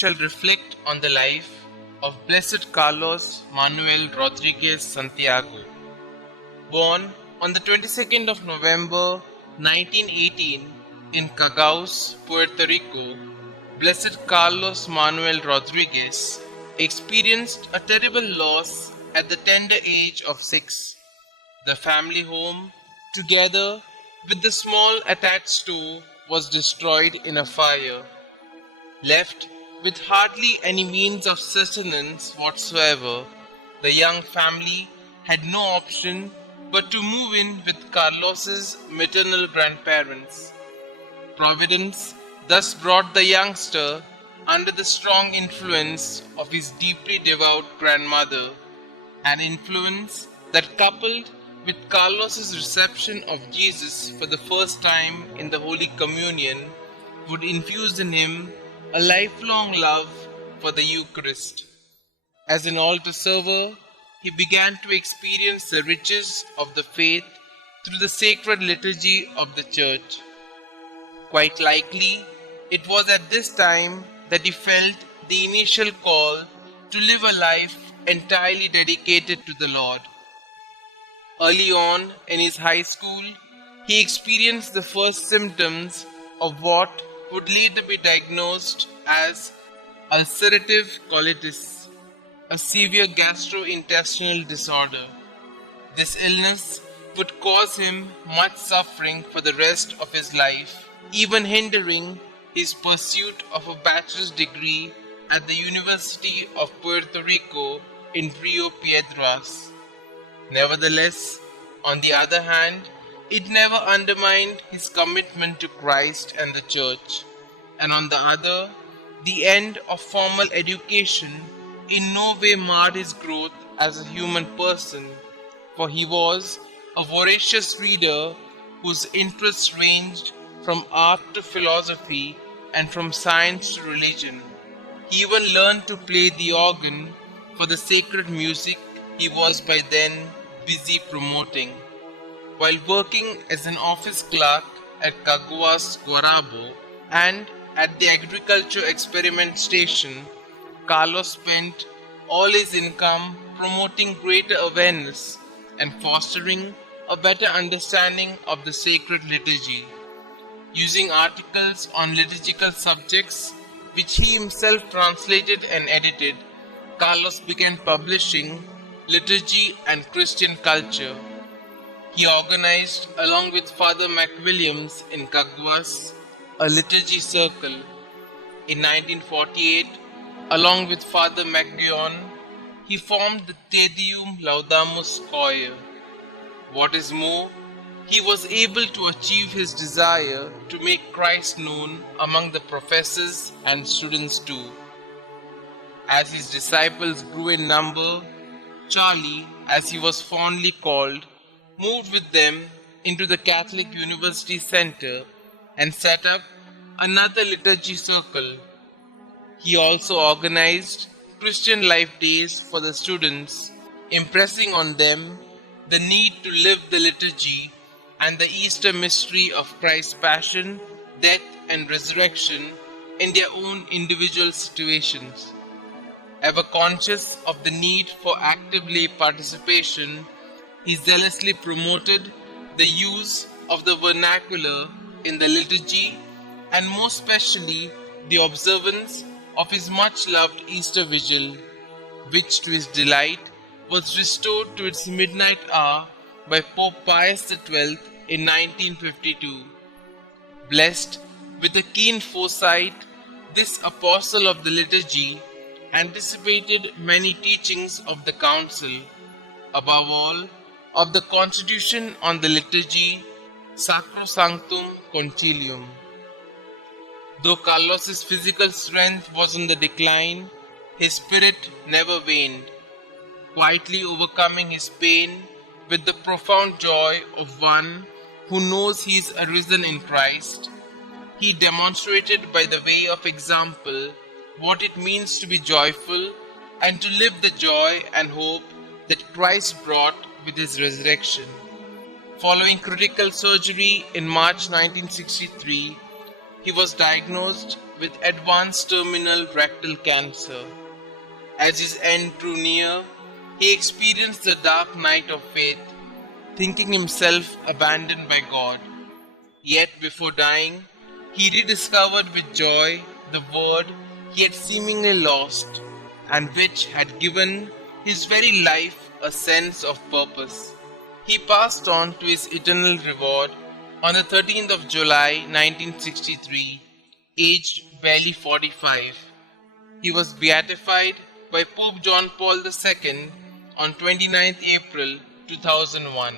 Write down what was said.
shall reflect on the life of Blessed Carlos Manuel Rodriguez Santiago. Born on the 22nd of November 1918 in Cagaos, Puerto Rico, Blessed Carlos Manuel Rodriguez experienced a terrible loss at the tender age of 6. The family home, together with the small attached store, was destroyed in a fire. Left with hardly any means of sustenance whatsoever, the young family had no option but to move in with Carlos's maternal grandparents. Providence thus brought the youngster under the strong influence of his deeply devout grandmother, an influence that, coupled with Carlos's reception of Jesus for the first time in the Holy Communion, would infuse in him a lifelong love for the Eucharist. As an altar server, he began to experience the riches of the faith through the sacred liturgy of the Church. Quite likely, it was at this time that he felt the initial call to live a life entirely dedicated to the Lord. Early on in his high school, he experienced the first symptoms of what would later be diagnosed as ulcerative colitis, a severe gastrointestinal disorder. This illness would cause him much suffering for the rest of his life, even hindering his pursuit of a bachelor's degree at the University of Puerto Rico in Rio Piedras. Nevertheless, on the other hand, it never undermined his commitment to Christ and the Church, and on the other, the end of formal education in no way marred his growth as a human person, for he was a voracious reader whose interests ranged from art to philosophy and from science to religion. He even learned to play the organ for the sacred music he was by then busy promoting. While working as an office clerk at Caguas, Guarabo, and at the agriculture experiment station, Carlos spent all his income promoting greater awareness and fostering a better understanding of the sacred liturgy. Using articles on liturgical subjects, which he himself translated and edited, Carlos began publishing Liturgy and Christian Culture. He organized, along with Father McWilliams in Caguas, a liturgy circle. In 1948, along with Father McGeown, he formed the Te Deum Laudamus choir. What is more, he was able to achieve his desire to make Christ known among the professors and students too. As his disciples grew in number, Charlie, as he was fondly called, moved with them into the Catholic University Center and set up another liturgy circle. He also organized Christian Life Days for the students, impressing on them the need to live the liturgy and the Easter mystery of Christ's passion, death, and resurrection in their own individual situations. Ever conscious of the need for active lay participation, he zealously promoted the use of the vernacular in the liturgy and most especially the observance of his much-loved Easter Vigil, which to his delight was restored to its midnight hour by Pope Pius XII in 1952. Blessed with a keen foresight, this apostle of the liturgy anticipated many teachings of the Council, above all, of the Constitution on the Liturgy, Sacrosanctum Concilium. Though Carlos's physical strength was on the decline, his spirit never waned, quietly overcoming his pain with the profound joy of one who knows he is arisen in Christ. He demonstrated by the way of example what it means to be joyful and to live the joy and hope that Christ brought with his resurrection. Following critical surgery in March 1963, he was diagnosed with advanced terminal rectal cancer. As his end drew near, he experienced the dark night of faith, thinking himself abandoned by God. Yet before dying, he rediscovered with joy the word he had seemingly lost, and which had given his very life a sense of purpose. He passed on to his eternal reward on the 13th of July 1963, aged barely 45. He was beatified by Pope John Paul II on 29th April 2001.